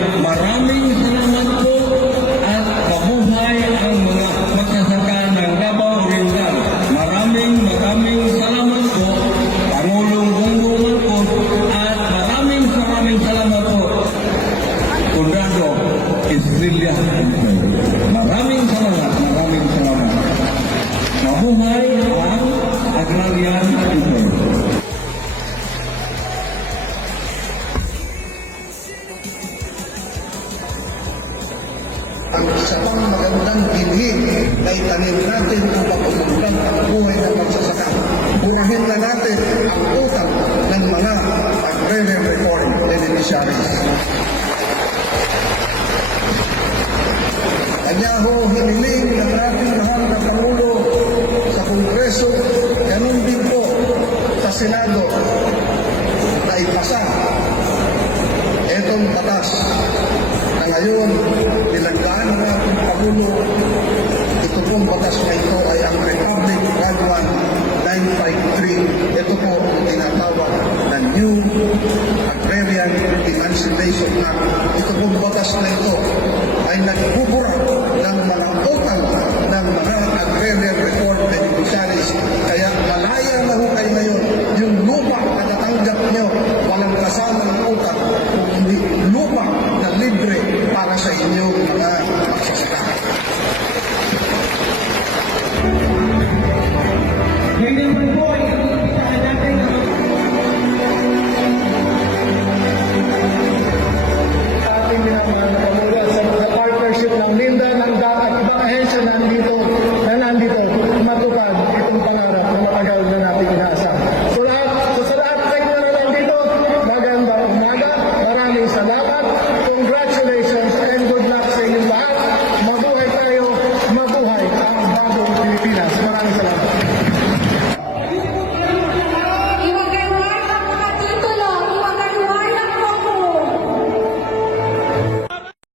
Maraming salamat po at mabuhay ang mga magsasaka ng Davao Oriental. Maraming salamat po, Pangulong Bongbong Marcos, at maraming salamat po, Conrado Estrella. Maraming salamat. Mabuhay ang agrarian people. Ang isa pang magandang bilhin na itanim natin upang umunlad ang buhay ng magsasaka. Burahin na natin ang utang ng mga agrarian reform beneficiaries. Kanya ho hiniling ng ating mahal na Pangulo sa Kongreso, ganun din po sa Senado na ipasa etong batas na ngayon nilagdaan ng ating Pangulo. Ito pong batas na ito ay ang Republic 11953